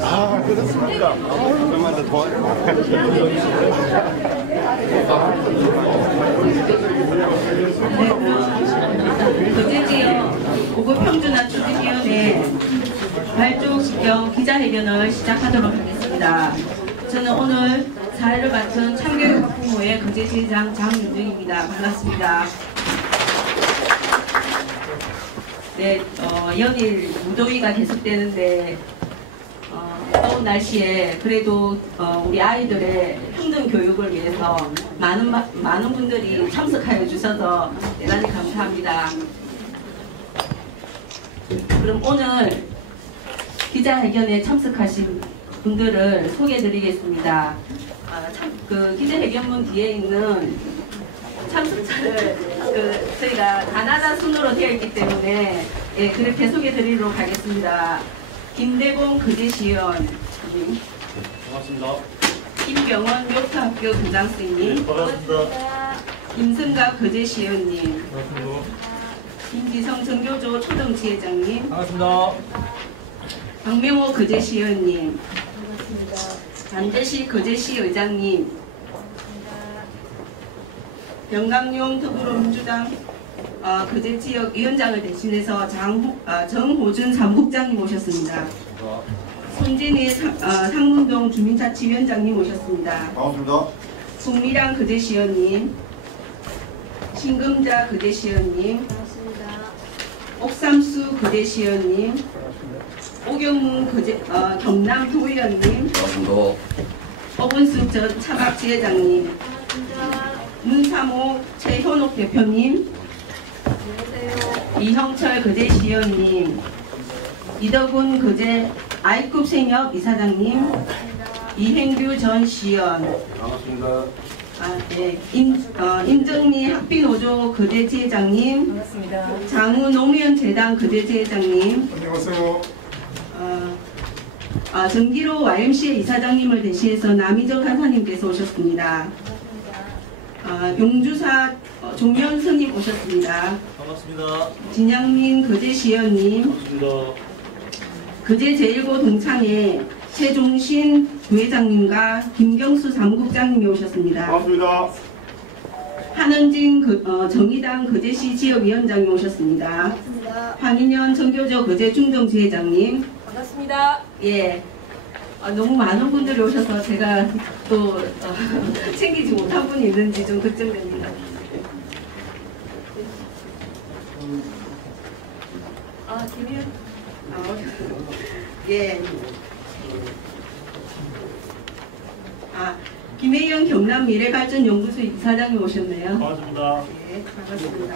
아, 그렇습니까? 그만 더 거제지역 고급평준화 추진위원회 발족 겸 기자회견을 시작하도록 하겠습니다. 저는 오늘 사회를 맡은 참교육학부모의 거제지회장 장윤정입니다. 반갑습니다. 네, 연일 무더위가 계속되는데 더운 날씨에 그래도 우리 아이들의 평등 교육을 위해서 많은 분들이 참석하여 주셔서 대단히 감사합니다. 그럼 오늘 기자회견에 참석하신 분들을 소개해드리겠습니다. 그 기자회견문 뒤에 있는 참석자를 저희가 가나다 순으로 되어 있기 때문에 그렇게 소개해드리도록 하겠습니다. 김대봉 거제시의원님, 반갑습니다. 김병원 요트학교 교장선생님, 네, 반갑습니다. 김승갑 거제시의원님, 반갑습니다. 김지성 정교조 초등지회장님, 반갑습니다. 박명호 거제시의원님, 반갑습니다. 남재시 거제시의장님, 병강용 더불어민주당 거제지역 위원장을 대신해서 정호준 사무국장님 오셨습니다. 손진희 상문동 주민자치위원장님 오셨습니다. 반갑습니다. 송미랑 거제시의원님, 신금자 거제시의원님, 옥삼수 거제시의원님, 오경문 경남 부의원님, 오분숙 전 차박지회장님, 문삼호 최현옥 대표님, 이형철 거제시의원님, 이덕훈 거제 아이급 생협 이사장님, 이행규 전 시의원, 반갑습니다. 네. 임정리 학비노조 거제지회장님, 반갑습니다. 장우 노무현재단 거제지회장님, 안녕하세요. 정기로 YMCA 이사장님을 대신해서 남희정 간사님께서 오셨습니다. 용주사 종면선님 오셨습니다. 반갑습니다. 진양민 거제시의원님, 반갑습니다. 거제제1고 동창회 최종신 부회장님과 김경수 사무국장님이 오셨습니다. 반갑습니다. 한은진 정의당 거제시 지역위원장이 오셨습니다. 반갑습니다. 황인현 정교조 거제중정지회장님. 반갑습니다. 예. 너무 많은 분들이 오셔서 제가 또 챙기지 못한 분이 있는지 좀 걱정됩니다. 김현. 예. 김혜영 경남미래발전연구소 이사장이 오셨네요. 반갑습니다. 예, 반갑습니다.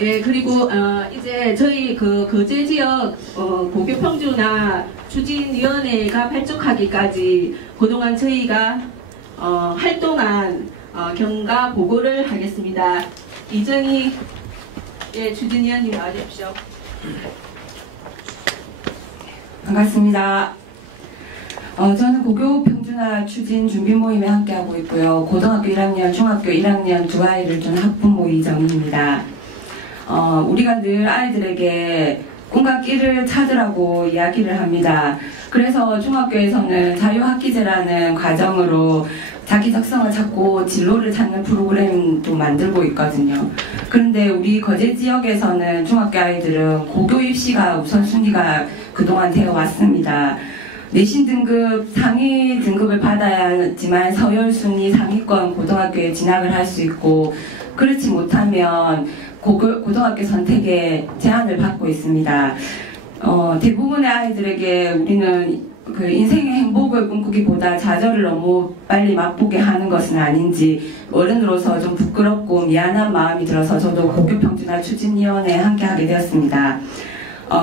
예, 그리고 이제 저희 그 거제 지역 고교평준화 추진위원회가 발족하기까지 그동안 저희가 활동한 경과 보고를 하겠습니다. 이정희 추진위원님 나와주십시오. 반갑습니다. 저는 고교 평준화 추진 준비 모임에 함께하고 있고요. 고등학교 1학년, 중학교 1학년 두 아이를 둔 학부모 이정희입니다. 우리가 늘 아이들에게 꿈과 끼를 찾으라고 이야기를 합니다. 그래서 중학교에서는 자유학기제라는 과정으로 자기 적성을 찾고 진로를 찾는 프로그램도 만들고 있거든요. 그런데 우리 거제 지역에서는 중학교 아이들은 고교 입시가 우선순위가 그동안 되어 왔습니다. 내신 등급 상위 등급을 받아야지만 서열순위 상위권 고등학교에 진학을 할 수 있고, 그렇지 못하면 고등학교 선택에 제한을 받고 있습니다. 대부분의 아이들에게 우리는 그 인생의 행복을 꿈꾸기보다 좌절을 너무 빨리 맛보게 하는 것은 아닌지 어른으로서 좀 부끄럽고 미안한 마음이 들어서 저도 고교평준화 추진위원회에 함께하게 되었습니다.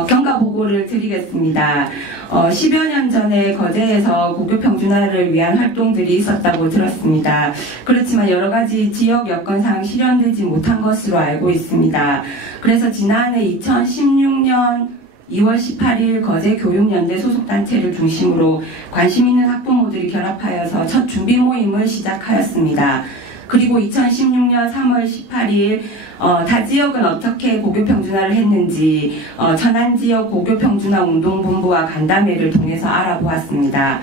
경과 보고를 드리겠습니다. 10여 년 전에 거제에서 고교평준화를 위한 활동들이 있었다고 들었습니다. 그렇지만 여러 가지 지역 여건상 실현되지 못한 것으로 알고 있습니다. 그래서 지난해 2016년 2월 18일 거제교육연대 소속단체를 중심으로 관심 있는 학부모들이 결합하여서 첫 준비 모임을 시작하였습니다. 그리고 2016년 3월 18일 타 지역은 어떻게 고교평준화를 했는지 천안지역 고교평준화 운동본부와 간담회를 통해서 알아보았습니다.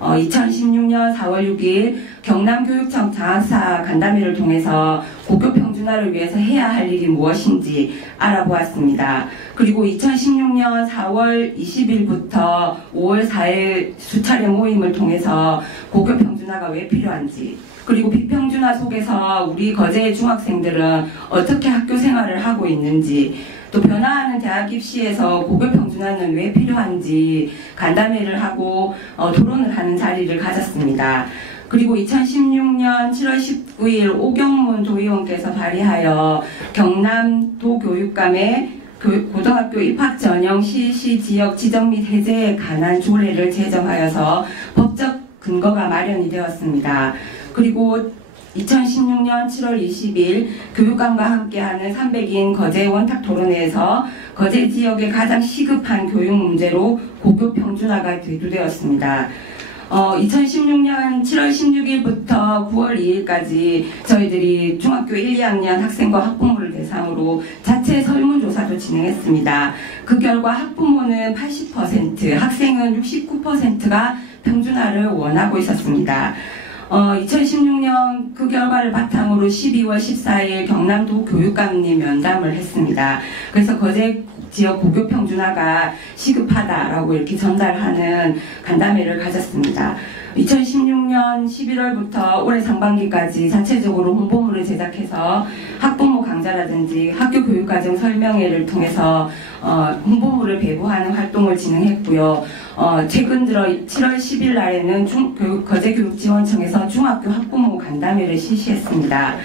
2016년 4월 6일 경남교육청 장학사 간담회를 통해서 고교평준화를 위해서 해야 할 일이 무엇인지 알아보았습니다. 그리고 2016년 4월 20일부터 5월 4일 수차례 모임을 통해서 고교평준화가 왜 필요한지, 그리고 비평준화 속에서 우리 거제 중학생들은 어떻게 학교 생활을 하고 있는지, 또 변화하는 대학 입시에서 고교평준화는 왜 필요한지 간담회를 하고 토론을 하는 자리를 가졌습니다. 그리고 2016년 7월 19일 오경문 도의원께서 발의하여 경남도교육감의 고등학교 입학 전형 실시 지역 지정 및 해제에 관한 조례를 제정하여서 법적 근거가 마련이 되었습니다. 그리고 2016년 7월 20일 교육감과 함께하는 300인 거제 원탁 토론회에서 거제 지역의 가장 시급한 교육 문제로 고교 평준화가 대두되었습니다. 2016년 7월 16일부터 9월 2일까지 저희들이 중학교 1, 2학년 학생과 학부모를 대상으로 자체 설문조사도 진행했습니다. 그 결과 학부모는 80%, 학생은 69%가 평준화를 원하고 있었습니다. 2016년 그 결과를 바탕으로 12월 14일 경남도 교육감님 면담을 했습니다. 그래서 거제 지역 고교 평준화가 시급하다라고 이렇게 전달하는 간담회를 가졌습니다. 2016년 11월부터 올해 상반기까지 자체적으로 홍보물을 제작해서 학부모 강좌라든지 학교 교육과정 설명회를 통해서 홍보물을 배부하는 활동을 진행했고요. 최근 들어 7월 10일 날에는 거제교육지원청에서 중학교 학부모 간담회를 실시했습니다.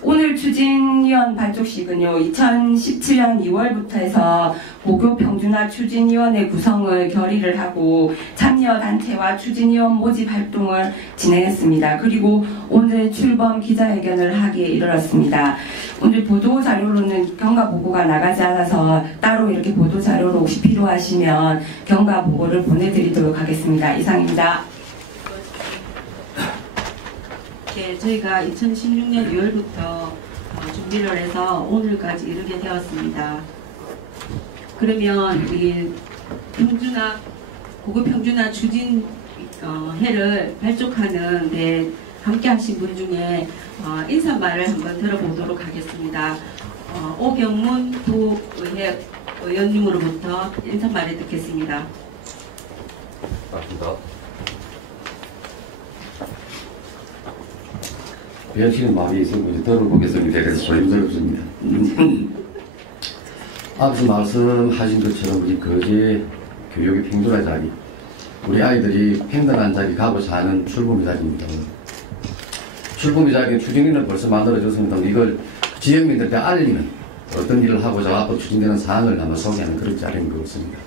오늘 추진위원 발족식은요, 2017년 2월부터 해서 고교평준화 추진위원회 구성을 결의를 하고 참여단체와 추진위원 모집 활동을 진행했습니다. 그리고 오늘 출범 기자회견을 하기에 이르렀습니다. 오늘 보도자료로는 경과보고가 나가지 않아서 따로 이렇게 보도자료로 혹시 필요하시면 경과보고를 보내드리도록 하겠습니다. 이상입니다. 네, 저희가 2016년 2월부터 준비를 해서 오늘까지 이르게 되었습니다. 그러면 이 고교 평준화 추진 회를 발족하는 데 함께 하신 분 중에 인사말을 한번 들어보도록 하겠습니다. 오경문 도의회 의원님으로부터 인사말을 듣겠습니다. 맞습니다. 배우시는 마음이 있으면 이제 들어보겠습니다. 그래서 소임스럽습니다. 앞서 말씀하신 것처럼 우리 거제 교육의 평준화 자리, 우리 아이들이 평등한 자리 가고자 하는 출범의 자리입니다. 출범의 자리에 추진위는 벌써 만들어졌습니다. 이걸 지역민들한테 알리는 어떤 일을 하고자 앞으로 추진되는 사항을 아마 소개하는 그런 자리인 것 같습니다.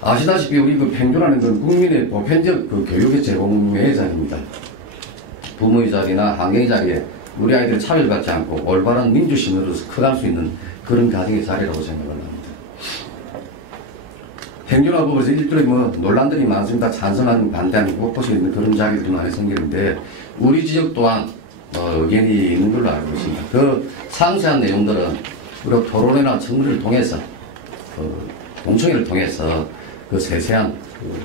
아시다시피 우리 그 평준화는 그 국민의 보편적 그 교육의 제공의 자리입니다. 부모의 자리나 환경의 자리에 우리 아이들이 차별받지 않고 올바른 민주심으로서 커갈 수 있는 그런 가정의 자리라고 생각을 합니다. 평준화 부분에서 일주일에 논란들이 많습니다. 찬성하는 반대하는 곳곳에 있는 그런 자리들이 많이 생기는데 우리 지역 또한 의견이 있는 걸로 알고 있습니다. 그 상세한 내용들은 우리가 토론회나 청문회를 통해서 공청회를 통해서 그 세세한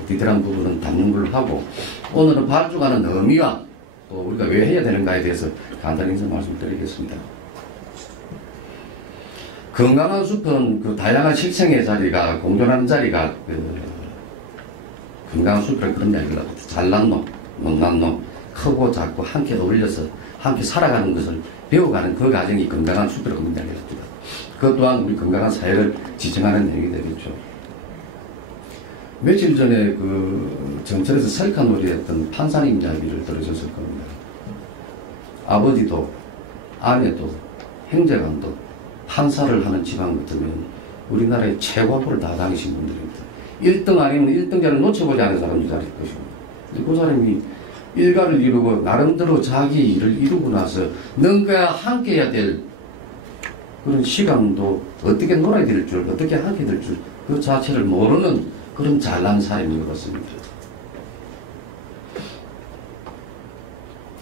디테일한 부분은 담는 걸로 하고 오늘은 발족하는 의미와 또 우리가 왜 해야 되는가에 대해서 간단히 인사 말씀드리겠습니다. 건강한 숲은 그 다양한 실생의 자리가 공존하는 자리가 건강한 숲이라는 그런 이야기를 합니다. 잘난 놈, 못난 놈, 크고 작고 함께 어울려서 함께 살아가는 것을 배워가는 그 과정이 건강한 숲이라고 이야기를 합니다. 그것 또한 우리 건강한 사회를 지탱하는 내용이 되겠죠. 며칠 전에 그 정철에서 설카놀이 했던 판사님 이야기를 들으셨을 겁니다. 아버지도 아내도 형제간도 판사를 하는 집안 같으면 우리나라의 최고업을 다 다니신 분들입니다. 1등 아니면 1등자를 놓쳐보지 않은 사람이 자릴 것입니다. 그 사람이 일가를 이루고 나름대로 자기 일을 이루고 나서 뭔가 함께 해야 될 그런 시간도 어떻게 놀아야 될 줄, 어떻게 하게 될 줄, 그 자체를 모르는 그런 잘난 사람인 것 같습니다.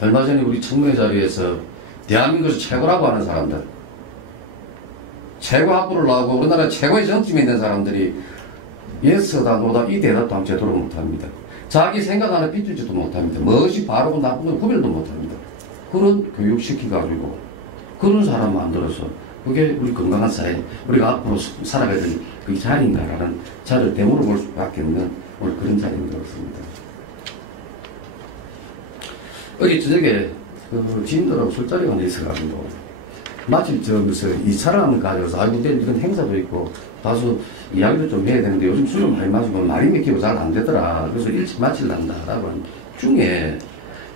얼마 전에 우리 청문회 자리에서 대한민국에서 최고라고 하는 사람들, 최고 학부를 나오고 우리나라 최고의 정점에 있는 사람들이 예스다 노다 이 대답도 제대로 못합니다. 자기 생각 하나 비추지도 못합니다. 무엇이 바르고 나쁜 걸 구별도 못합니다. 그런 교육시켜가지고 그런 사람 만들어서 그게 우리 건강한 사회, 우리가 앞으로 살아가야 될 그 자리인가라는 자리를 되물어볼 수밖에 없는 오늘 그런 자리인 것 같습니다. 어제 저녁에 그 지인들하고 술자리가 하나 있어가지고 마침 무슨 이 차량을 가져서 아이고 이런 행사도 있고 다소 이야기도 좀 해야 되는데 요즘 술을 많이 마시고 말이 맥히고 잘 안 되더라. 그래서 일찍 마칠란다라고 하는 중에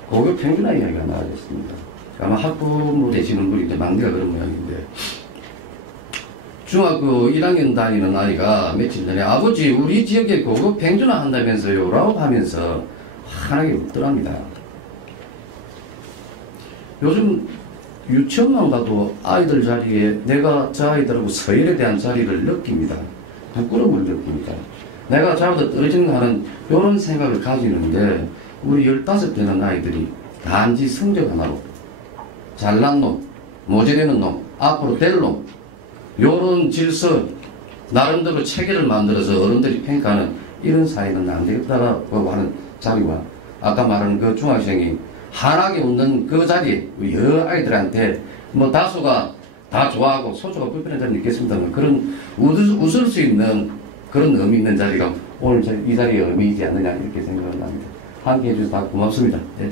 고교 평균화 이야기가 나와졌습니다. 아마 학부모 되시는 분이 이제 막내가 그런 모양인데 중학교 1학년 다니는 아이가 며칠 전에 아버지 우리 지역에 고교 평준화 한다면서요 라고 하면서 환하게 웃더랍니다. 요즘 유치원만 가도 아이들 자리에 내가 저 아이들하고 서열에 대한 자리를 느낍니다. 부끄러움을 느낍니다. 내가 저보다 떨어지는 하는 이런 생각을 가지는데 우리 15되는 아이들이 단지 성적 하나로 잘난 놈, 모자라는 놈, 앞으로 될 놈, 요런 질서, 나름대로 체계를 만들어서 어른들이 평가하는 이런 사회는 안 되겠다라고 하는 자리와 아까 말한 그 중학생이 환하게 웃는 그 자리에 우리 여러 아이들한테 뭐 다수가 다 좋아하고 소수가 불편한 자리는 있겠습니다만 그런 웃을 수 있는 그런 의미 있는 자리가 오늘 이 자리에 의미이지 않느냐 이렇게 생각을 합니다. 함께 해주셔서 다 고맙습니다. 네.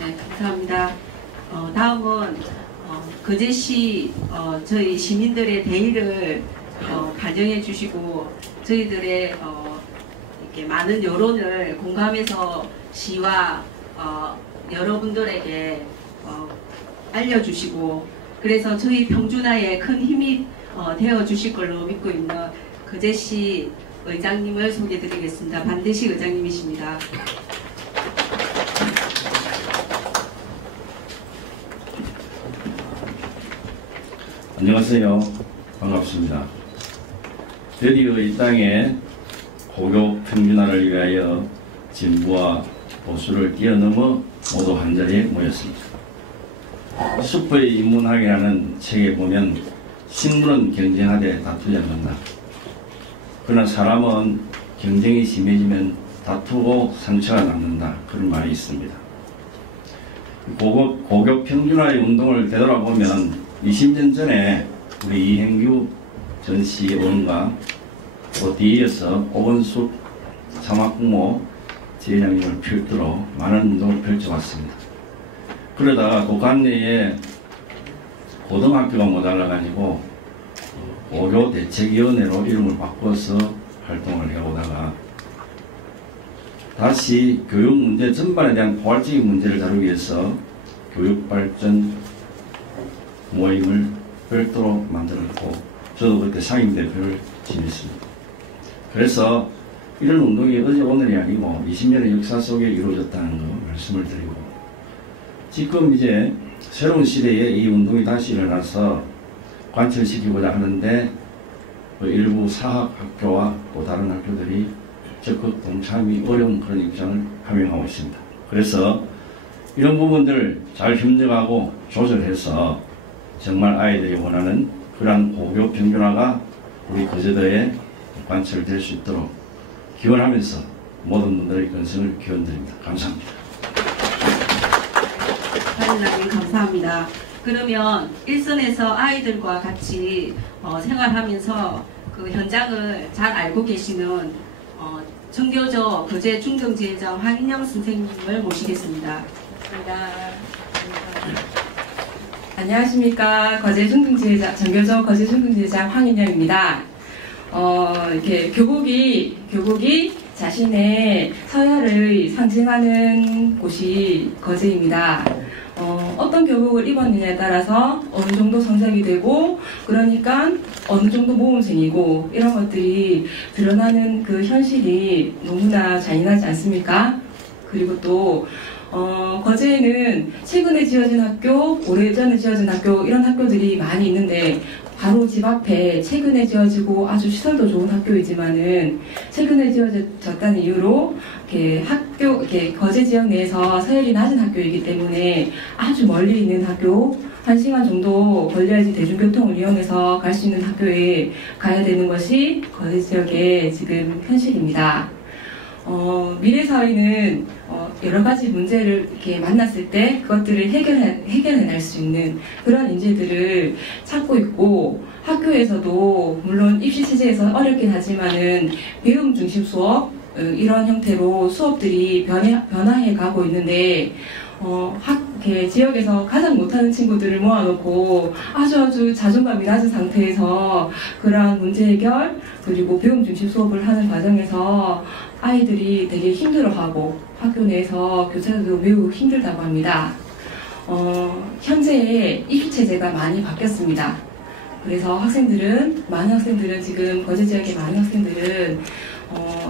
네, 감사합니다. 다음은 거제시 저희 시민들의 대의를 반영해 주시고 저희들의 이렇게 많은 여론을 공감해서 시와 여러분들에게 알려주시고 그래서 저희 평준화에 큰 힘이 되어 주실 걸로 믿고 있는 거제시 의장님을 소개드리겠습니다. 반대시 의장님이십니다. 안녕하세요. 반갑습니다. 드디어 이 땅에 고교 평준화를 위하여 진보와 보수를 뛰어넘어 모두 한자리에 모였습니다. 숲의 인문학이라는 책에 보면 식물은 경쟁하되 다투지 않는다. 그러나 사람은 경쟁이 심해지면 다투고 상처가 남는다. 그런 말이 있습니다. 고교 평준화의 운동을 되돌아보면 20년 전에 우리 이행규 전 시의원과 또 뒤이어서 오건숙 사막부모 지회장님을 필두로 많은 운동을 펼쳐왔습니다. 그러다가 고관내에 고등학교가 모자라가지고 고교대책위원회로 이름을 바꿔서 활동을 해오다가 다시 교육 문제 전반에 대한 포괄적인 문제를 다루기 위해서 교육발전 모임을 별도로 만들었고 저도 그때 상임대표를 지냈습니다. 그래서 이런 운동이 어제 오늘이 아니고 20년의 역사 속에 이루어졌다는 거 말씀을 드리고 지금 이제 새로운 시대에 이 운동이 다시 일어나서 관철시키고자 하는데 일부 사학학교와 또 다른 학교들이 적극 동참이 어려운 그런 입장을 표명하고 있습니다. 그래서 이런 부분들 잘 협력하고 조절해서 정말 아이들이 원하는 그러한 고교 평준화가 우리 거제도에 관철될 수 있도록 기원하면서 모든 분들의 건승을 기원드립니다. 감사합니다. 사진장님 감사합니다. 그러면 일선에서 아이들과 같이 생활하면서 그 현장을 잘 알고 계시는 정교조 거제 중경지회장 황인영 선생님을 모시겠습니다. 안녕하십니까. 정교조 거제 중등지회장 황인영입니다. 이렇게 교국이 자신의 서열을 상징하는 곳이 거제입니다. 어떤 교복을 입었느냐에 따라서 어느 정도 성적이 되고 그러니까 어느 정도 모범생이고 이런 것들이 드러나는 그 현실이 너무나 잔인하지 않습니까? 그리고 또 거제에는 최근에 지어진 학교, 오래전에 지어진 학교 이런 학교들이 많이 있는데 바로 집 앞에 최근에 지어지고 아주 시설도 좋은 학교이지만은 최근에 지어졌다는 이유로 거제 지역 내에서 서열이 낮은 학교이기 때문에 아주 멀리 있는 학교 1시간 정도 걸려야지 대중교통을 이용해서 갈 수 있는 학교에 가야 되는 것이 거제 지역의 지금 현실입니다. 미래 사회는 여러 가지 문제를 이렇게 만났을 때 그것들을 해결해낼 수 있는 그런 인재들을 찾고 있고 학교에서도 물론 입시 체제에서 어렵긴 하지만은 배움 중심 수업 이런 형태로 수업들이 변화해 가고 있는데 지역에서 가장 못하는 친구들을 모아놓고 아주 자존감이 낮은 상태에서 그러한 문제 해결 그리고 배움 중심 수업을 하는 과정에서 아이들이 되게 힘들어하고 학교 내에서 교사들도 매우 힘들다고 합니다. 현재 입시 체제가 많이 바뀌었습니다. 그래서 많은 학생들은 지금 거제 지역의 많은 학생들은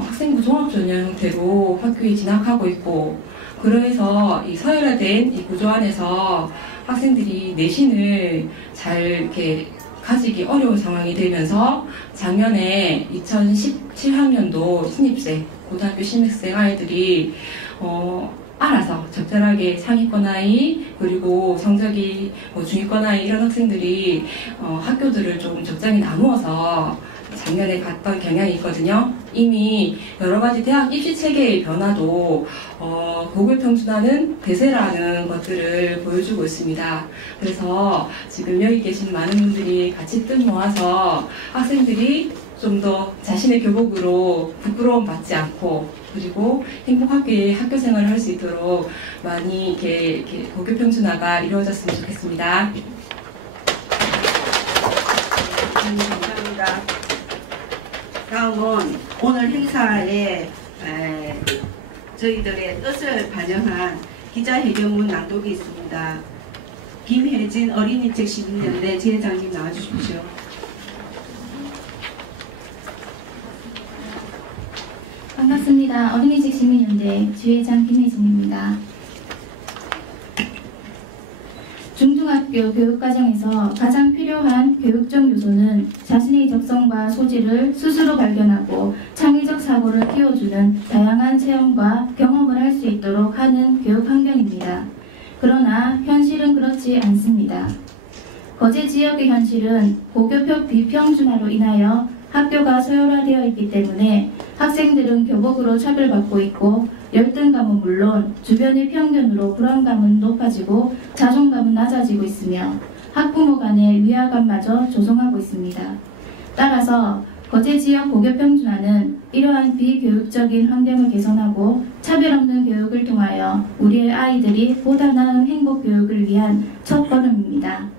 학생부 종합 전형 형태로 학교에 진학하고 있고 그래서 이 서열화된 이 구조 안에서 학생들이 내신을 잘 이렇게 가지기 어려운 상황이 되면서 작년에 2017학년도 신입생, 고등학교 신입생 아이들이 알아서 적절하게 상위권 아이 그리고 성적이 중위권 아이 이런 학생들이 학교들을 좀 적당히 나누어서 작년에 갔던 경향이 있거든요. 이미 여러 가지 대학 입시 체계의 변화도 고교 평준화는 대세라는 것들을 보여주고 있습니다. 그래서 지금 여기 계신 많은 분들이 같이 뜻 모아서 학생들이 좀 더 자신의 교복으로 부끄러움 받지 않고 그리고 행복하게 학교 생활을 할 수 있도록 많이 이렇게 고교 평준화가 이루어졌으면 좋겠습니다. 감사합니다. 다음은 오늘 행사에 저희들의 뜻을 반영한 기자회견문 낭독이 있습니다. 김혜진 어린이책 시민연대 지회장님 나와주십시오. 반갑습니다. 어린이집 시민연대 지회장 김혜진입니다. 중등학교 교육과정에서 가장 필요한 교육적 요소는 자신의 적성과 소질을 스스로 발견하고 창의적 사고를 키워주는 다양한 체험과 경험을 할 수 있도록 하는 교육 환경입니다. 그러나 현실은 그렇지 않습니다. 거제 지역의 현실은 고교표 비평준화로 인하여 학교가 서열화되어 있기 때문에 학생들은 교복으로 차별받고 있고 열등감은 물론 주변의 편견으로 불안감은 높아지고 자존감은 낮아지고 있으며 학부모 간의 위화감마저 조성하고 있습니다. 따라서 거제 지역 고교 평준화는 이러한 비교육적인 환경을 개선하고 차별 없는 교육을 통하여 우리의 아이들이 보다 나은 행복 교육을 위한 첫걸음입니다.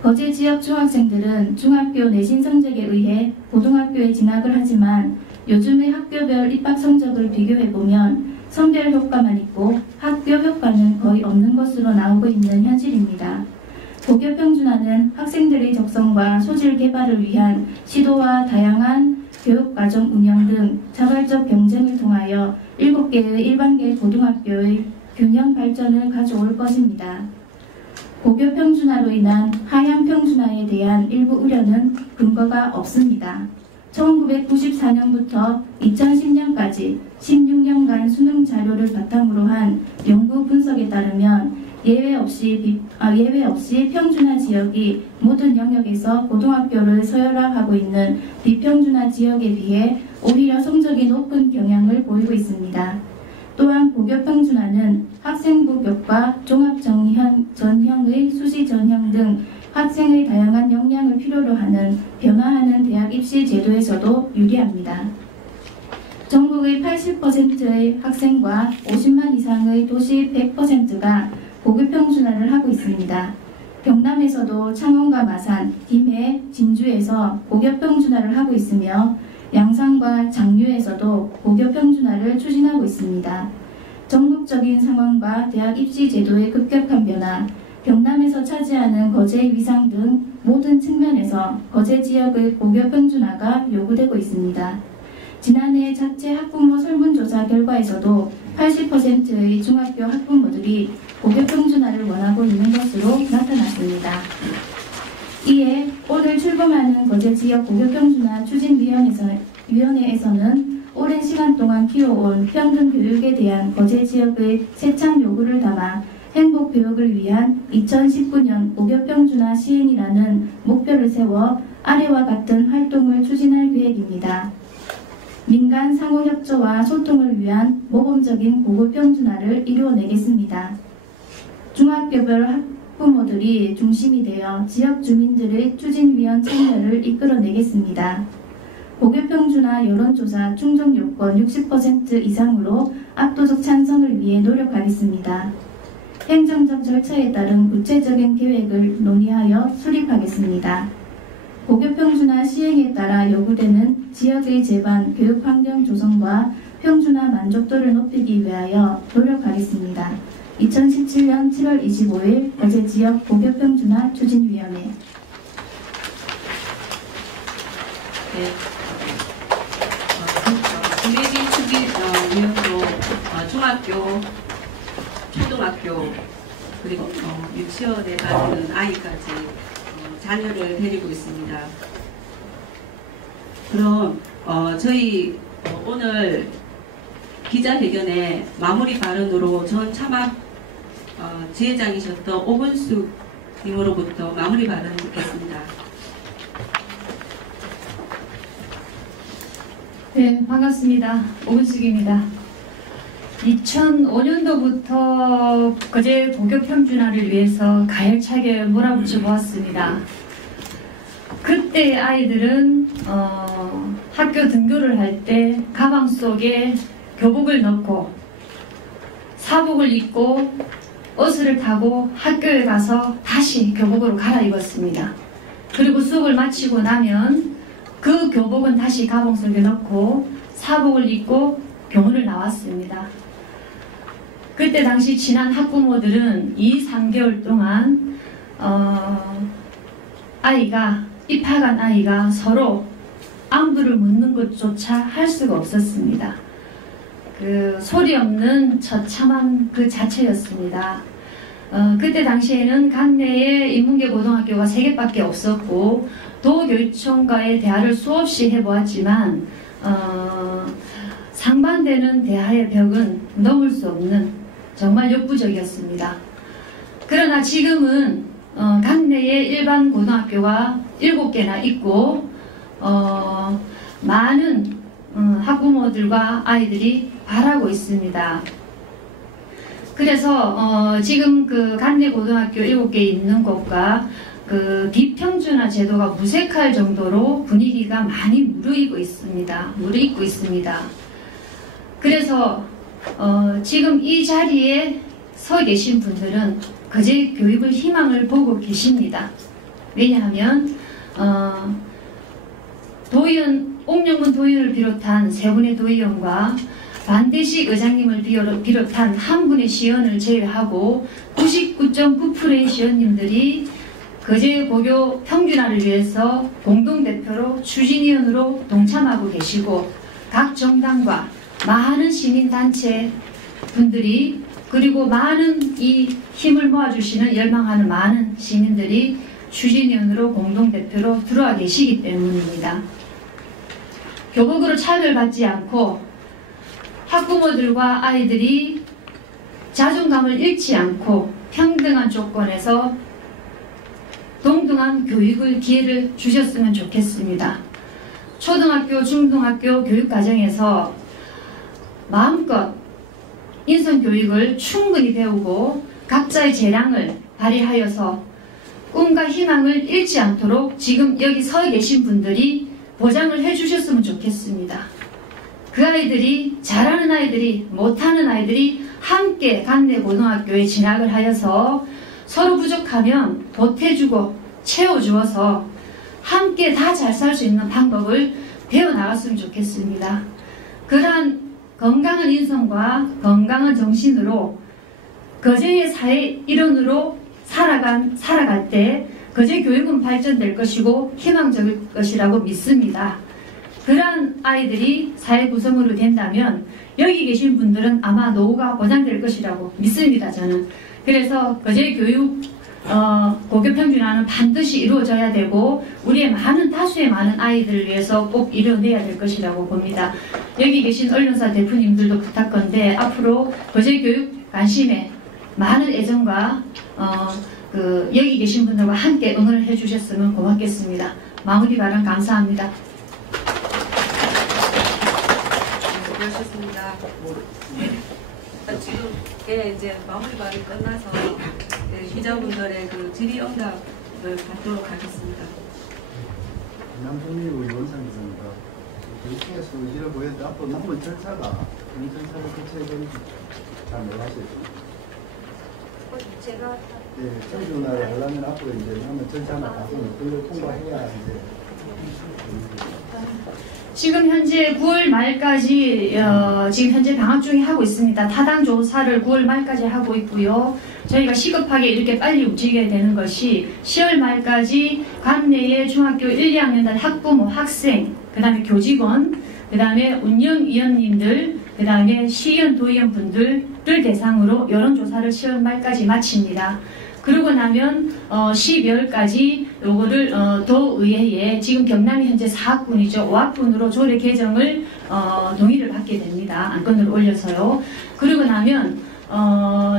거제 지역 중학생들은 중학교 내신 성적에 의해 고등학교에 진학을 하지만 요즘의 학교별 입학 성적을 비교해보면 선별 효과만 있고 학교 효과는 거의 없는 것으로 나오고 있는 현실입니다. 고교 평준화는 학생들의 적성과 소질 개발을 위한 시도와 다양한 교육과정 운영 등 자발적 경쟁을 통하여 7개의 일반계 고등학교의 균형 발전을 가져올 것입니다. 고교 평준화로 인한 하향 평준화에 대한 일부 우려는 근거가 없습니다. 1994년부터 2010년까지 16년간 수능 자료를 바탕으로 한 연구 분석에 따르면 예외 없이 평준화 지역이 모든 영역에서 고등학교를 서열화하고 있는 비평준화 지역에 비해 오히려 성적이 높은 경향을 보이고 있습니다. 또한 고교 평준화는 학생부 교과, 종합 전형의 수시 전형 등 학생의 다양한 역량을 필요로 하는 변화하는 대학 입시 제도에서도 유리합니다. 전국의 80%의 학생과 50만 이상의 도시 100%가 고교 평준화를 하고 있습니다. 경남에서도 창원과 마산, 김해, 진주에서 고교 평준화를 하고 있으며 양산과 장류에서도 고교 평준화를 추진하고 있습니다. 전국적인 상황과 대학 입시 제도의 급격한 변화, 경남에서 차지하는 거제의 위상 등 모든 측면에서 거제 지역의 고교 평준화가 요구되고 있습니다. 지난해 자체 학부모 설문조사 결과에서도 80%의 중학교 학부모들이 고교 평준화를 원하고 있는 것으로 나타났습니다. 이에 오늘 출범하는 거제 지역 고교 평준화 추진위원회에서는 오랜 시간 동안 키워온 평등 교육에 대한 거제 지역의 세창 요구를 담아 행복 교육을 위한 2019년 고교 평준화 시행이라는 목표를 세워 아래와 같은 활동을 추진할 계획입니다. 민간 상호 협조와 소통을 위한 모범적인 고교 평준화를 이루어내겠습니다. 중학교별 학부모들이 중심이 되어 지역 주민들의 추진위원 참여를 이끌어내겠습니다. 고교 평준화 여론조사 충족 요건 60% 이상으로 압도적 찬성을 위해 노력하겠습니다. 행정적 절차에 따른 구체적인 계획을 논의하여 수립하겠습니다. 고교 평준화 시행에 따라 요구되는 지역의 제반 교육 환경 조성과 평준화 만족도를 높이기 위하여 노력하겠습니다. 2017년 7월 25일 거제 지역 고교 평준화 추진위원회. 네. 김혜진 추진위원으로 중학교, 초등학교 그리고 유치원에 다니는 아이까지 자녀를 데리고 있습니다. 그럼 저희 오늘 기자회견의 마무리 발언으로 전 차막 지회장이셨던 오근숙 님으로부터 마무리 발언 듣겠습니다. 네, 반갑습니다. 오근숙입니다. 2005년도부터 거제 고교 평준화를 위해서 가열차게 몰아붙여 보았습니다. 그때 아이들은 학교 등교를 할 때 가방 속에 교복을 넣고 사복을 입고 버스를 타고 학교에 가서 다시 교복으로 갈아입었습니다. 그리고 수업을 마치고 나면 그 교복은 다시 가방 속에 넣고 사복을 입고 교문을 나왔습니다. 그때 당시 지난 학부모들은 2~3개월 동안 입학한 아이가 서로 안부를 묻는 것조차 할 수가 없었습니다. 그 소리 없는 처참한 그 자체였습니다. 그때 당시에는 강내에 인문계 고등학교가 3개밖에 없었고 도교육청과의 대화를 수없이 해보았지만 상반되는 대화의 벽은 넘을 수 없는 정말 역부족이었습니다. 그러나 지금은 강내에 일반 고등학교가 7개나 있고 많은 학부모들과 아이들이 바라고 있습니다. 그래서 지금 그 강내 고등학교 7개 있는 곳과 그 비평준화 제도가 무색할 정도로 분위기가 많이 무르익고 있습니다. 그래서 지금 이 자리에 서 계신 분들은 거제 교육을 희망을 보고 계십니다. 왜냐하면 옥영문 도의원을 비롯한 3분의 도의원과 반대식 의장님을 비롯한 한 분의 시의원을 제외하고 99.9%의 시의원님들이 거제 고교 평준화를 위해서 공동대표로 추진위원으로 동참하고 계시고 각 정당과 많은 시민단체 분들이 그리고 많은 이 힘을 모아주시는 열망하는 많은 시민들이 추진위원으로 공동대표로 들어와 계시기 때문입니다. 교복으로 차별받지 않고 학부모들과 아이들이 자존감을 잃지 않고 평등한 조건에서 동등한 교육을 기회를 주셨으면 좋겠습니다. 초등학교, 중등학교 교육과정에서 마음껏 인성교육을 충분히 배우고 각자의 재량을 발휘하여서 꿈과 희망을 잃지 않도록 지금 여기 서 계신 분들이 보장을 해주셨으면 좋겠습니다. 그 아이들이, 잘하는 아이들이, 못하는 아이들이 함께 강내 고등학교에 진학을 하여서 서로 부족하면 보태주고 채워주어서 함께 다 잘 살 수 있는 방법을 배워나갔으면 좋겠습니다. 그러한 건강한 인성과 건강한 정신으로 거제의 사회 일원으로 살아갈 때 거제 교육은 발전될 것이고 희망적일 것이라고 믿습니다. 그러한 아이들이 사회 구성으로 된다면 여기 계신 분들은 아마 노후가 보장될 것이라고 믿습니다. 저는. 그래서 거제 교육 고교 평준화는 반드시 이루어져야 되고 우리의 다수의 많은 아이들을 위해서 꼭 이뤄내야 될 것이라고 봅니다. 여기 계신 언론사 대표님들도 부탁건데 앞으로 거제 교육 관심에 많은 애정과 여기 계신 분들과 함께 응원을 해주셨으면 고맙겠습니다. 마무리 발언 감사합니다. 수고하셨습니다. 지금 이제 마무리 발언이 끝나서 기자분들의 그 질의응답을 받도록 하겠습니다. 남성민 의원상에서입니다. 교육청에서 의지를 보였는데 앞으로 남은 절차가 그런 절차를 거쳐야 되는지 잘 몰라서요. 제가 네, 평준화를 하려면 앞으로 이제 남은 절차나 과정을 그걸 통과해야 이제 지금 현재 9월 말까지 지금 현재 방학 중에 하고 있습니다. 타당 조사를 9월 말까지 하고 있고요. 저희가 시급하게 이렇게 빨리 움직여야 되는 것이 10월 말까지 관내의 중학교 1, 2학년 학부모, 학생, 그 다음에 교직원, 그 다음에 운영위원님들, 그 다음에 시의원, 도의원 분들을 대상으로 여론조사를 10월 말까지 마칩니다. 그러고 나면 12월까지 요거를 도의회에 지금 경남이 현재 4학군이죠. 5학군으로 조례 개정을 동의를 받게 됩니다. 안건을 올려서요. 그러고 나면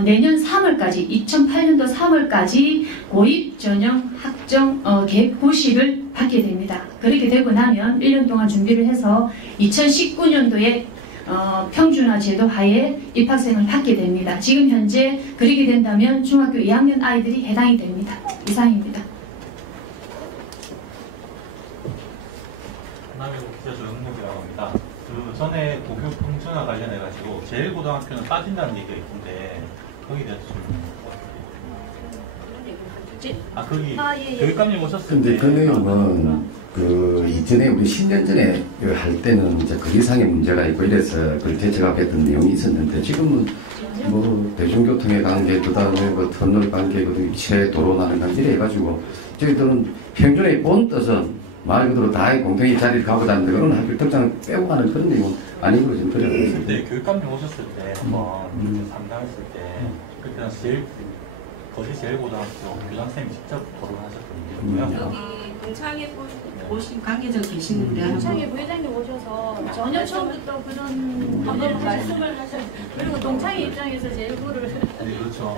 내년 3월까지 2008년도 3월까지 고입 전형 학정 계획 고시를 받게 됩니다. 그렇게 되고 나면 1년 동안 준비를 해서 2019년도에 평준화 제도 하에 입학생을 받게 됩니다. 지금 현재 그렇게 된다면 중학교 2학년 아이들이 해당이 됩니다. 이상입니다. 하나미국 기자 조영록이라고 합니다. 그 전에 고교 평준화 관련해가지고 제일고등학교는 빠진다는 얘기가 있던데 거기에 대해서 좀 거기 예. 교육감님 근데 오셨을 때 그 내용은 이전에 우리 10년 전에 할 때는 이제 그 이상의 문제가 있고 이래서 그걸 대책하겠다는 내용이 있었는데 지금은 뭐 대중교통의 관계, 그 다음에 뭐 터널 관계, 그 새 도로 나는 관계 이래 해가지고 저희들은 평균의 본 뜻은 말 그대로 다 공평히 자리를 가고자 하는데 그런 학교 특장을 빼고 가는 그런 내용은 아니고 지금 그래요. 그때 교육감님 오셨을 때 한번 상담했을 때 그때는 거제 제일고등학교 교장선생님이 직접 거론하셨거든요. 여기 동창회 오신 관계자 계시는데 동창회 부회장님 오셔서 전혀 처음부터 그런 한번 말씀을 하셨. 그리고 동창회 입장에서 제일고를 네, 그렇죠.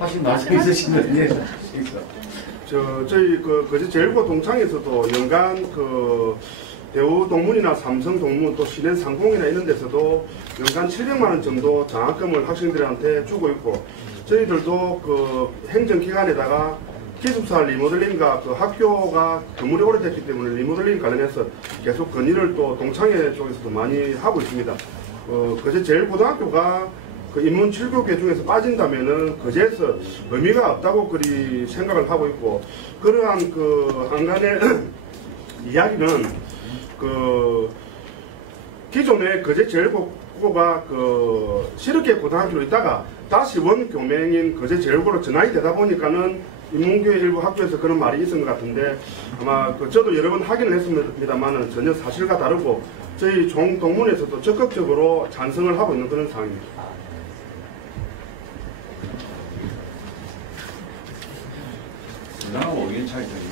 하신 말씀 있으시면 예. 저희 거제 제일고 동창에서도 연간 대우 동문이나 삼성 동문 또 시내 상공이나 이런 데서도 연간 700만 원 정도 장학금을 학생들한테 주고 있고 저희들도 행정기관에다가 기숙사 리모델링과 학교가 건물이 오래됐기 때문에 리모델링 관련해서 계속 건의를 또 동창회 쪽에서도 많이 하고 있습니다. 거제 제일고등학교가 인문 7교계 중에서 빠진다면은 거제에서 의미가 없다고 그리 생각을 하고 있고 그러한 한간의 이야기는 기존에 거제 제일고가 시르게 고등학교로 있다가 다시 원교맹인 거제 제일고로 전환이 되다 보니까는 인문교회 일부 학교에서 그런 말이 있은 것 같은데 아마 저도 여러 번 확인을 했습니다만은 전혀 사실과 다르고 저희 종동문에서도 적극적으로 찬성을 하고 있는 그런 상황입니다. 주장하고 의견 차이가 있는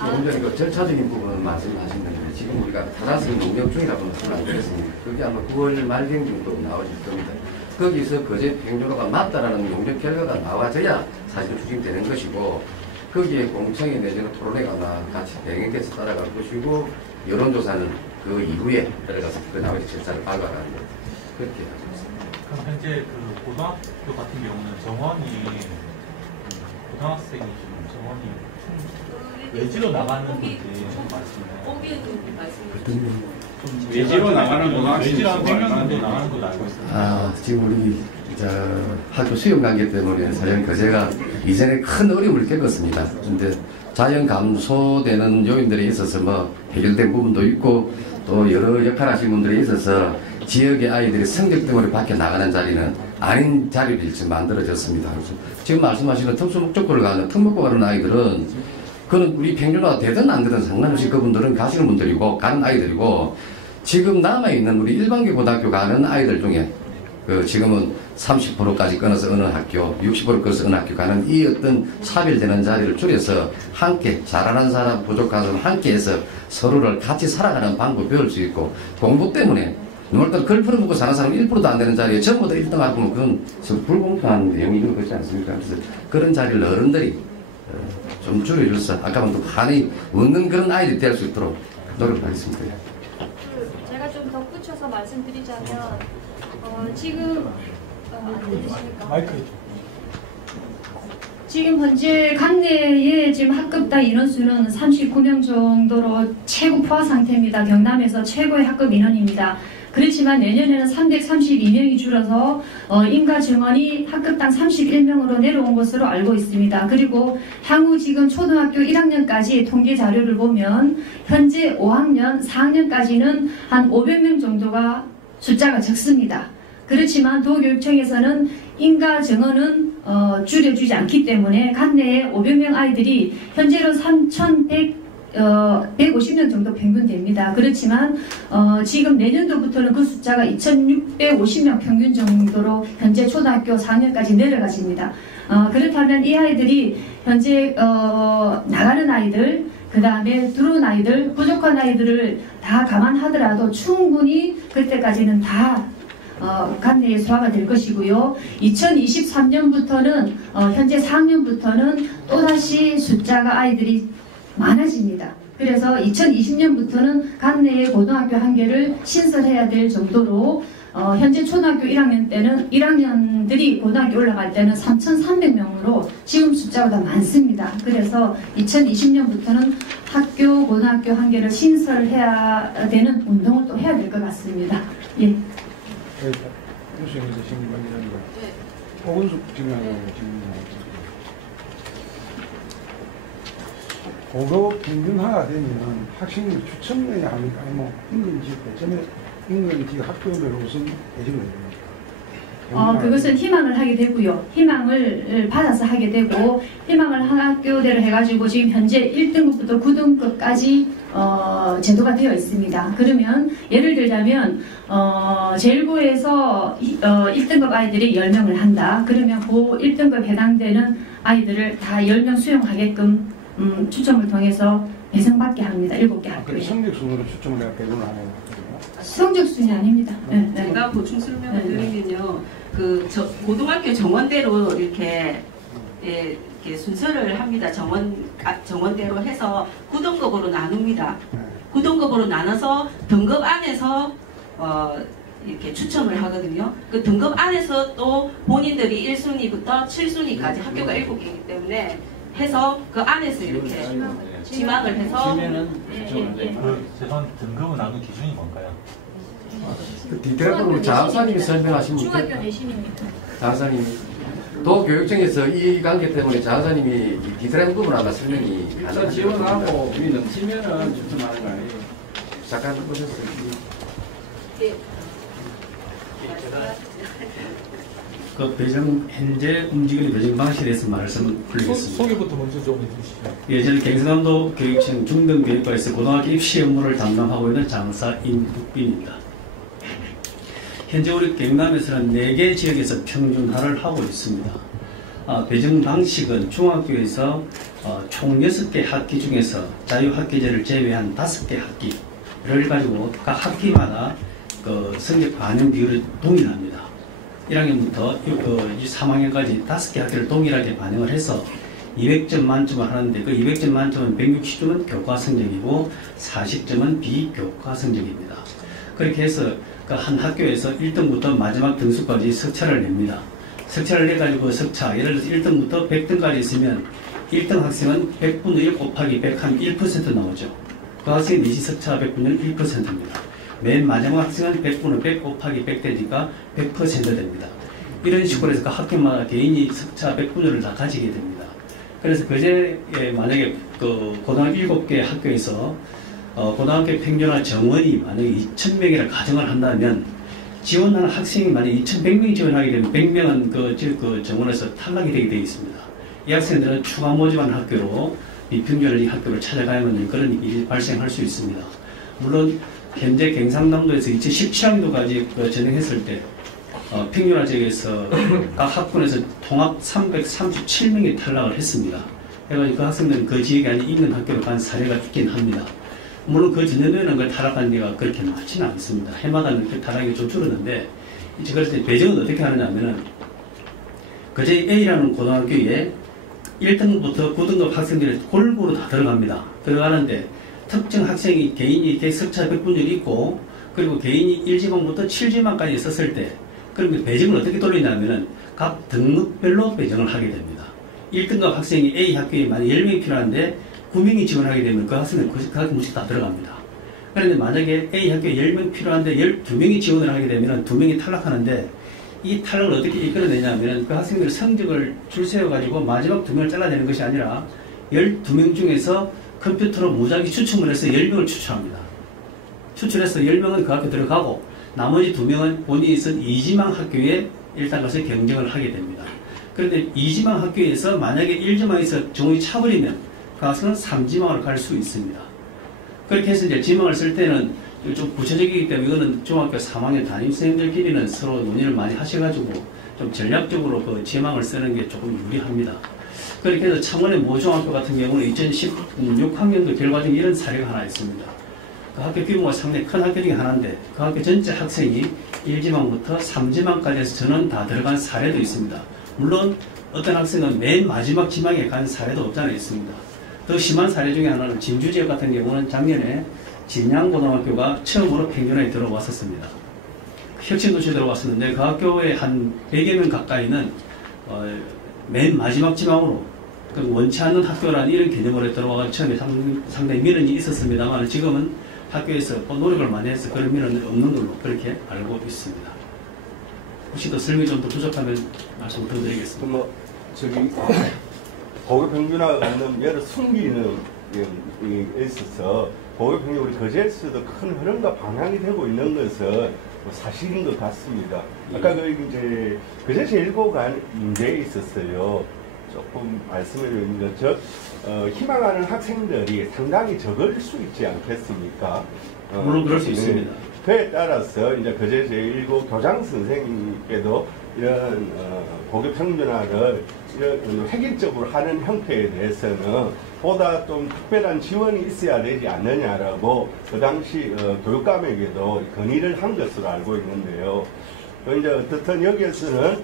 조금 전에 그 절차적인 부분 말씀하셨는데 지금 우리가 타다스 농력 중이라고 말씀드렸습니다. 그게 아마 9월 말경 정도 나오실 겁니다. 거기서 거제 평준화가 맞다라는 용적 결과가 나와져야 사실 추진되는 것이고 거기에 공청회 내지는 토론회가 같이 병행돼서 따라갈 것이고 여론조사는 그 이후에 들어가서 그 나머지 절차를 밟아가는 것 그렇게 하고 있습니다. 그럼 현재 고등학교 같은 경우는 정원이 고등학생이 지금 정원이 외지로 나가는 건지 말씀해요. 외지로 나가는 고등학생이 외지로 한 100명 정도 있어요. 나가는 걸로 알고 있습니다. 지금 우리 학교 수용 관계 때문에 사실 거제가 이전에 큰 어려움을 겪었습니다. 그런데 자연 감소되는 요인들이 있어서 뭐 해결된 부분도 있고 또 여러 역할 하신 분들이 있어서 지역의 아이들이 성적 때문에 밖에 나가는 자리는 아닌 자리를 지금 만들어졌습니다. 그래서 지금 말씀하시는 특수 목적고를 가는 특목고 가는 아이들은 그는 우리 평균화가 되든 안 되든 상관없이 그분들은 가시는 분들이고 가는 아이들이고 지금 남아있는 우리 일반계 고등학교 가는 아이들 중에 그 지금은 30%까지 끊어서 어느 학교, 60% 끊어서 어느 학교 가는 이 어떤 차별되는 자리를 줄여서 함께 잘하는 사람, 부족한 사람 함께해서 서로를 같이 살아가는 방법을 배울 수 있고 공부 때문에 눈을 글 풀어먹고 사는 사람 1%도 안 되는 자리에 전부 다 1등 하고 그건 불공평한 내용이 그렇지 않습니까? 그래서 그런 자리를 어른들이 좀 줄여줘서 아까부터 많이 웃는 그런 아이들이 될 수 있도록 노력하겠습니다. 제가 좀 덧붙여서 말씀드리자면 지금 안 들리십니까? 지금 현재 관내에 지금 학급당 인원수는 39명 정도로 최고 포화 상태입니다. 경남에서 최고의 학급 인원입니다. 그렇지만 내년에는 332명이 줄어서 인가 증원이 학급당 31명으로 내려온 것으로 알고 있습니다. 그리고 향후 지금 초등학교 1학년까지 통계 자료를 보면 현재 5학년, 4학년까지는 한 500명 정도가 숫자가 적습니다. 그렇지만 도교육청에서는 인가 증원은 줄여주지 않기 때문에 관내에 500명 아이들이 현재로 150명 정도 평균 됩니다. 그렇지만 지금 내년도부터는 그 숫자가 2650명 평균 정도로 현재 초등학교 4학년까지 내려가집니다. 그렇다면 이 아이들이 현재 나가는 아이들, 그 다음에 들어온 아이들, 부족한 아이들을 다 감안하더라도 충분히 그때까지는 다 관내에 소화가 될 것이고요. 2023년부터는 현재 4학년부터는 또다시 숫자가 아이들이 많아집니다. 그래서 2020년부터는 관내에 고등학교 한 개를 신설해야 될 정도로 현재 초등학교 1학년 때는 1학년들이 고등학교 올라갈 때는 3,300명으로 지금 숫자가 더 많습니다. 그래서 2020년부터는 학교 고등학교 한 개를 신설해야 되는 운동을 또 해야 될 것 같습니다. 예. 교수님께서 신임관리라는 거. 오근숙 증명하고 고교 평균화가 되면 학생들 추첨해야 하니까 뭐 인근지역 대점에 인근지역 학교별 우선 대접을 해야 됩니다. 그것은 희망을 하게 되고요. 희망을 받아서 하게 되고 희망을 학교대로 해가지고 지금 현재 1등급부터 9등급까지 제도가 되어 있습니다. 그러면 예를 들자면 제일고에서 1등급 아이들이 10명을 한다. 그러면 그 1등급 해당되는 아이들을 다 10명 수용하게끔 추첨을 통해서 배정받게 합니다. 7개 학교에. 성적 순으로 추첨을 해야 배분을 하는 성적 순이 아닙니다. 네. 제가 보충 설명을 드리면요. 고등학교 정원대로 이렇게 순서를 합니다. 정원대로 해서 9등급으로 나눕니다. 9등급으로 나눠서 등급 안에서 이렇게 추첨을 하거든요. 그 등급 안에서 또 본인들이 1순위부터 7순위까지 학교가 7개이기 때문에 해서 그 안에서 이렇게 지망을 해서 죄송한 등급을 나눈 기준이 뭔가요? 디테일적으로 장사님이 설명하신 분. 중학교 내신입니다. 장사님이 도교육청에서 이 관계 때문에 장사님이 디테일한 부분 아마 설명이 일단 지원하고 우리 넘치면은 추첨하는 거 아니에요? 잠깐 보셨어요. 그 배정 현재 움직이는 배정 방식에 대해서 말씀드리겠습니다. 소개부터 먼저 좀 해주시죠. 예, 저는 경상남도 교육청 중등교육과에서 고등학교 입시 업무를 담당하고 있는 장사 임국빈입니다. 현재 우리 경남에서는 4개 지역에서 평준화를 하고 있습니다. 배정 방식은 중학교에서 총 6개 학기 중에서 자유학기제를 제외한 5개 학기를 가지고 각 학기마다 그 성적 반영 비율이 동일합니다. 1학년부터 3학년까지 5개 학기를 동일하게 반영을 해서 200점 만점을 하는데 그 200점 만점은 160점은 교과 성적이고 40점은 비교과 성적입니다. 그렇게 해서 그 한 학교에서 1등부터 마지막 등수까지 석차를 냅니다. 석차를 내가지고 석차, 예를 들어서 1등부터 100등까지 있으면 1등 학생은 100분의 1 곱하기 100 한 1% 나오죠. 그 학생의 내시 석차 100분의 1%입니다. 맨 마지막 학생은 100분의 100 곱하기 100 되니까 100% 됩니다. 이런 식으로 해서 그 학교마다 개인이 석차 100분율을 다 가지게 됩니다. 그래서 그제 만약에 그 고등학교 7개 학교에서 고등학교 평균화 정원이 만약에 2,000명이라 가정을 한다면 지원하는 학생이 만약에 2,100명이 지원하게 되면 100명은 그 정원에서 탈락이 되게 되어 있습니다. 이 학생들은 추가 모집한 학교로 비평균을 이 학교를 찾아가야만 그런 일이 발생할 수 있습니다. 물론 현재 경상남도에서 2017학년도까지 진행했을 때 평균화 지역에서 각 학군에서 통합 337명이 탈락을 했습니다. 해가지고 그 학생들은 그 지역에 아닌 있는 학교로 간 사례가 있긴 합니다. 물론 그 전년도에는 그 탈락한 데가 그렇게 많지는 않습니다. 해마다는 그 탈락이 좀 줄었는데, 그럴 때 배정은 어떻게 하느냐 하면은, 그제 A라는 고등학교에 1등급부터 9등급 학생들이 골고루 다 들어갑니다. 들어가는데, 특정 학생이 개인이 석차 백분율이 있고, 그리고 개인이 1지망부터 7지망까지 있었을 때, 그러면 배정을 어떻게 돌리냐면은, 각 등급별로 배정을 하게 됩니다. 1등급 학생이 A 학교에 만약 10명이 필요한데, 9명이 지원하게 되면 그 학생은 그 학교씩 다 들어갑니다. 그런데 만약에 A 학교에 10명 필요한데 12명이 지원을 하게 되면 2명이 탈락하는데, 이 탈락을 어떻게 이끌어내냐면 그 학생들 성적을 줄 세워가지고 마지막 2명을 잘라내는 것이 아니라 12명 중에서 컴퓨터로 무작위 추첨을 해서 10명을 추천합니다. 추출해서 10명은 그 학교 들어가고 나머지 2명은 본인이 있은 2지망 학교에 일단 가서 경쟁을 하게 됩니다. 그런데 2지망 학교에서 만약에 1지망에서 정원이 차버리면 그 학생은 3지망으로 갈 수 있습니다. 그렇게 해서 이제 지망을 쓸 때는 좀 구체적이기 때문에 이거는 중학교 3학년 담임선생님들끼리는 서로 논의를 많이 하셔가지고 좀 전략적으로 그 지망을 쓰는 게 조금 유리합니다. 그렇게 해서 창원의 모중학교 같은 경우는 2016학년도 결과 중에 이런 사례가 하나 있습니다. 그 학교 규모가 상당히 큰 학교 중에 하나인데 그 학교 전체 학생이 1지망부터 3지망까지 해서 전원 다 들어간 사례도 있습니다. 물론 어떤 학생은 맨 마지막 지망에 간 사례도 없잖아 있습니다. 더 심한 사례 중에 하나는 진주 지역 같은 경우는 작년에 진양고등학교가 처음으로 평균화에 들어왔었습니다. 혁신도시에 들어왔었는데 그 학교에 한 100여 명 가까이는 맨 마지막 지망으로 원치 않는 학교라는 이런 개념으로 들어와서 처음에 상당히 민원이 있었습니다만 지금은 학교에서 노력을 많이 해서 그런 민원이 없는 걸로 그렇게 알고 있습니다. 혹시 더 설명이 좀 더 부족하면 말씀 더 드리겠습니다. 고교 평균화가 갖는 여러 숨기는 게 있어서 고교 평균 우리 거제에서도 큰 흐름과 방향이 되고 있는 것은 사실인 것 같습니다. 아까 이제 거제 제1고 간 문제에 있었어요. 조금 말씀을 드리는 희망하는 학생들이 상당히 적을 수 있지 않겠습니까? 물론 그럴 수 있습니다. 그에 따라서 이제 거제 제1고 교장 선생님께도 이런 고교 평균화를 이런 획일적으로 하는 형태에 대해서는 보다 좀 특별한 지원이 있어야 되지 않느냐라고 그 당시 교육감에게도 건의를 한 것으로 알고 있는데요. 이제 어떻든 여기에서는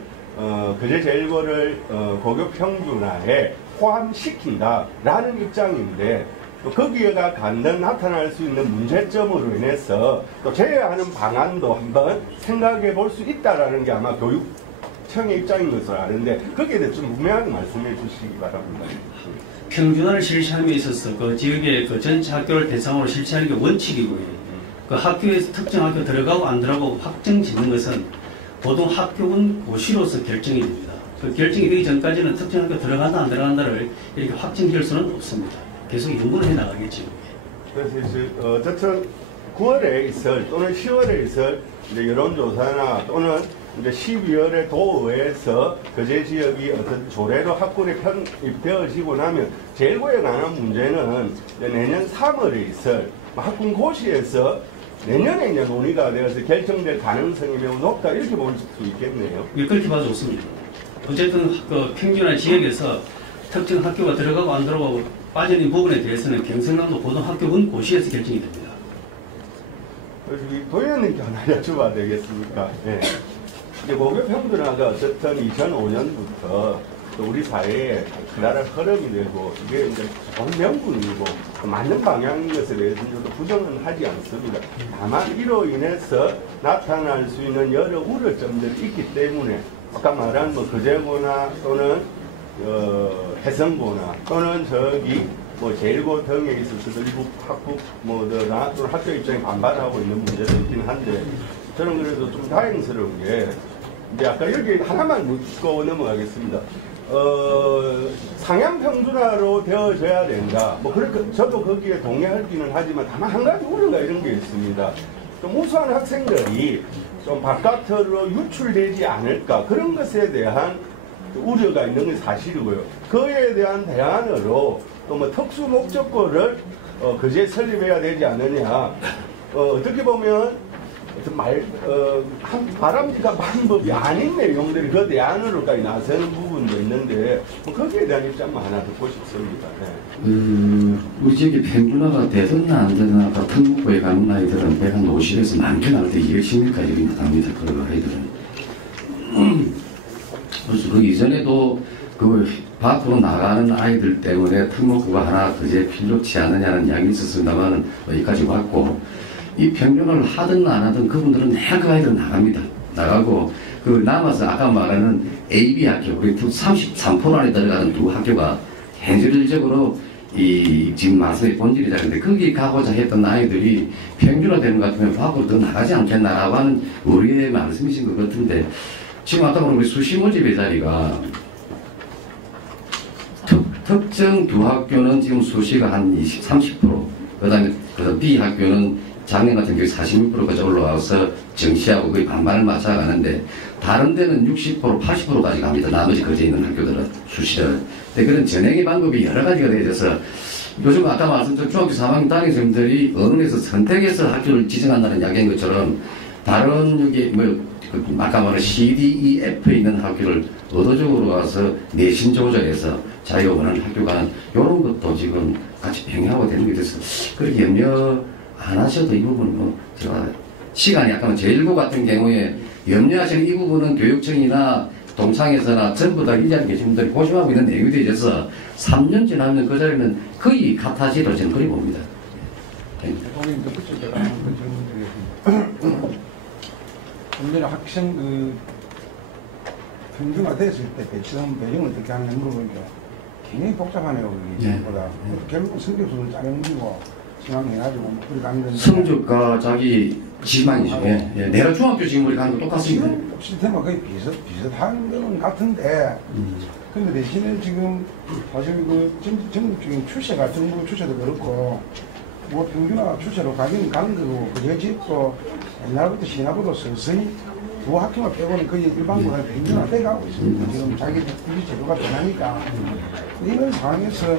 거제 제1고를 고교 평균화에 포함시킨다라는 입장인데 또 거기에가 갖는 나타날 수 있는 문제점으로 인해서 또 제외하는 방안도 한번 생각해 볼 수 있다라는 게 아마 교육청의 입장인 것으로 아는데 거기에 대해 좀 분명하게 말씀해 주시기 바랍니다. 평균화를 실시함에 있어서 그 지역의 그 전체 학교를 대상으로 실시하는 게 원칙이고요. 그 학교에서 특정 학교 들어가고 안 들어가고 확정 짓는 것은 보통 학교군 고시로서 결정이 됩니다. 그 결정이 되기 전까지는 특정 학교 들어간다 안 들어간다를 이렇게 확정 지을 수는 없습니다. 계속 연구를 해 나가겠죠. 그래서 이제 어쨌든 9월에 있을 또는 10월에 있을 이제 여론조사나 또는 이제 12월에 도의회에서 거제 지역이 어떤 조례로 학군에 편입되어지고 나면 제1고에 관한 문제는 내년 3월에 있을 학군 고시에서 내년에 이제 논의가 되어서 결정될 가능성이 매우 높다 이렇게 볼 수 있겠네요. 예, 그렇게 봐도 좋습니다. 어쨌든 그 평균화 지역에서 특정 학교가 들어가고 안 들어가고 빠지는 부분에 대해서는 경상남도 고등학교군 고시에서 결정이 됩니다. 도의원님께 하나 여쭤봐도 되겠습니까? 네. 이제 고교 평균화가 어쨌든 2005년부터 우리 사회에 그나라 흐름이 되고 이게 이제 좋은 명분이고 맞는 방향인 것에 대해서는 저도 부정은 하지 않습니다. 다만 이로 인해서 나타날 수 있는 여러 우려점들이 있기 때문에 아까 말한 뭐 거제고나 또는 해성고나 또는 저기 뭐 제1고 등에 있어서도 일부 학부 뭐나 또는 학교 입장에 반발하고 있는 문제도 있긴 한데 저는 그래도 좀 다행스러운 게 이제 아까 여기 하나만 묻고 넘어가겠습니다. 상향 평준화로 되어져야 된다. 뭐 그렇게 저도 거기에 동의하기는 하지만 다만 한 가지 우려가 이런 게 있습니다. 좀 우수한 학생들이 좀 바깥으로 유출되지 않을까 그런 것에 대한 우려가 있는 게 사실이고요. 그에 대한 대안으로 또 뭐 특수 목적고를 거기에 설립해야 되지 않느냐. 어떻게 보면 바람직한 방법이 아닌 내용들이 그 대안으로까지 나서는 부분도 있는데 거기에 대한 입장만 하나 듣고 싶습니다. 네. 우리 지역에 평균화가 되든나 안 되든나 같은 목표에 가는 아이들은 150에서 많게 나올 때 210명까지 여기 나갑니다. 그 아이들은. 그래서 그 이전에도 그 밖으로 나가는 아이들 때문에 특목고가 하나 그제 필요치 않느냐는 이야기 있었습니다만 여기까지 왔고, 이 평균을 하든 안 하든 그분들은 내가 그 아이들은 나갑니다. 나가고 그 남아서 아까 말하는 AB 학교, 우리 33% 안에 들어가는 두 학교가 현실적으로 이 지금 말씀의 본질이 작은데 거기 가고자 했던 아이들이 평균화되는 것 같으면 밖으로 더 나가지 않겠나라고 하는 우리의 말씀이신 것 같은데, 지금 아까 보는 우리 수시 모집의 자리가 특정 두 학교는 지금 수시가 한 30%, 그 다음에 B 학교는 작년 같은 경우에 46%까지 올라와서 정시하고 거의 반반을 맞춰가는데, 다른 데는 60%, 80%까지 갑니다. 나머지 거기에 있는 학교들은 수시를. 근데 그런 전형의 방법이 여러 가지가 되어서 요즘 아까 말씀드린 중학교 3학년 담임선생님들이 언론에서 선택해서 학교를 지정한다는 이야기인 것처럼 다른 여기 아까 말한 CDEF에 있는 학교를 의도적으로 가서 내신 조절해서 자기가 원하는 학교 가는 이런 것도 지금 같이 병행하고 되는 게 돼서 그렇게 염려 안 하셔도 이 부분은 뭐 제가 시간이 아까 제1고 같은 경우에 염려하시는 이 부분은 교육청이나 동창에서나 전부 다 이 자리에 계신 분들이 고심하고 있는 내용이 되어서 3년 지나면 그 자리는 거의 같아지로 저는 그리 봅니다. 대통령님 덧붙여 제가 한번 질문 드리겠습니다. 좀 전에 학생 평균화 됐을 때 배치원 배정을 어떻게 하느냐 물어보니까 굉장히 복잡하네요. 보다 결국 성적수를 짜내고 지망해가지고 우리 가는 건데 성적과 자기 지망이죠. 예. 내가 중학교 지금 우리 가는 거 똑같습니다. 시스템과 거의 비슷한 건 같은데 근데 대신에 지금 사실 그 전국적인 추세가 정부 추세도 그렇고 뭐 평균화 추세로 가긴 가는 거고 그게 집도 옛날부터 신화부터 서서히 두 학교만 빼고는 거의 일반고가 평균화 돼가고 있습니다. 지금 자기 우리 제도가 변하니까 이런 상황에서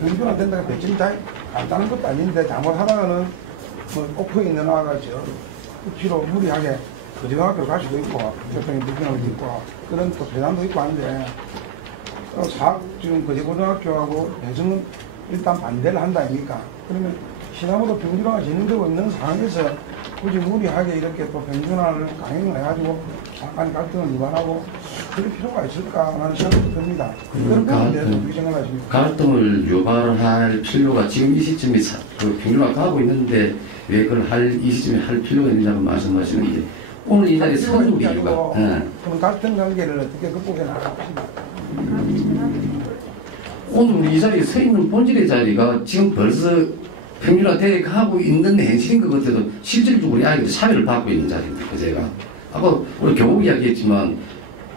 평균화 된다고 배점이 다 간단한 것도 아닌데 잘못하다가는 뭐 오프에 있는 아가 뒤로 무리하게 거제고등학교를 갈 수도 있고 교통이 불편함도 있고 그런 또 배단도 있고 한데 지금 거제고등학교하고 배정은 일단 반대를 한다 아닙니까? 그러면 시나모도 평균화가 진행되고 있는 상황에서 굳이 무리하게 이렇게 또 평균화를 강행을 해가지고 약간 갈등을 유발하고 그럴 필요가 있을까라는 생각이 듭니다. 그런 부분에 대해서 어떻게 생각하십니까? 갈등을 유발할 필요가 지금 이 시점에 그 평균화가 하고 있는데 왜 그걸 이 시점에 할 필요가 있느냐고 말씀하시는데 오늘 이 자리에 서 있는 이유가 그럼 갈등 관계를 어떻게 극복해 나가십니까? 오늘 우리 이 자리에 서 있는 본질의 자리가 지금 벌써 평균화 대가하고 있는 현실인 것 같아도 실질적으로 우리 아이들이 사회를 받고 있는 자리입니다. 그제가 아까 우리 교복 이야기했지만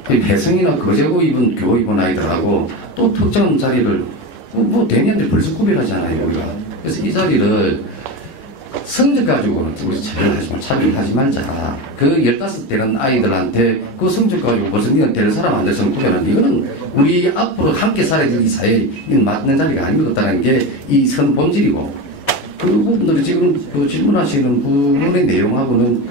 배성이나 거제고 입은 교복 입은 아이들하고 또 특정 자리를 뭐 대니한테 벌써 구별하잖아요 우리가. 그래서 이 자리를 성적 가지고는 우리 차별하지 말자. 그 15대는 아이들한테 그 성적 가지고 벌써 니는 될 사람 안 돼서 구별하는 이거는 우리 앞으로 함께 살아야 될 이 사회에 맞는 자리가 아닌 것 같다는 게 이 선 본질이고, 그 부분들이 지금 그 질문하시는 부분의 내용하고는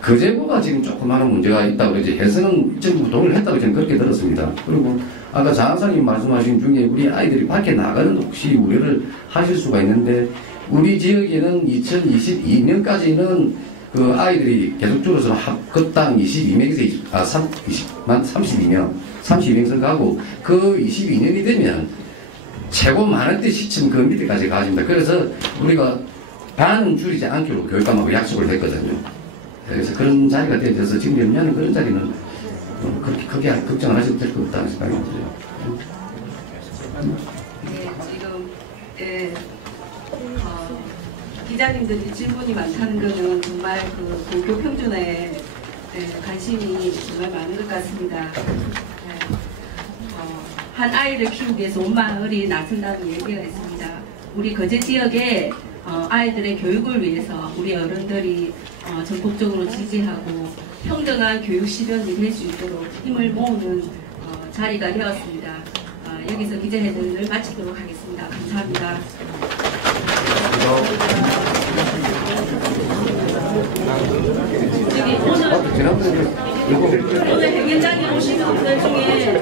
거제고가 지금 조그마한 문제가 있다고 그러지 해서는 전부 동의를 했다고 저는 그렇게 들었습니다. 그리고 아까 장학사님 말씀하신 중에 우리 아이들이 밖에 나가는 혹시 우려를 하실 수가 있는데 우리 지역에는 2022년까지는 그 아이들이 계속 줄어서 합급당 22명에서 32명에서 가고 그 22년이 되면 최고 많을 때 시점 그 밑에까지 가집니다. 그래서 우리가 반은 줄이지 않기로 교육감하고 약속을 했거든요. 그래서 그런 자리가 되어서 지금 염려하는 그런 자리는 그렇게 크게 걱정을 하셔도 될 것 같다는 생각이 들어요. 네, 지금 기자님들이 질문이 많다는 것은 정말 그 고교 평준화에 관심이 정말 많은 것 같습니다. 한 아이를 키우기 위해서 온 마을이 나선다는 얘기가 있습니다. 우리 거제 지역에 아이들의 교육을 위해서 우리 어른들이 전폭적으로 지지하고 평등한 교육 실현이 될 수 있도록 힘을 모으는 자리가 되었습니다. 여기서 기자회견을 마치도록 하겠습니다. 감사합니다. 오늘 회견장에 오신 분들 중에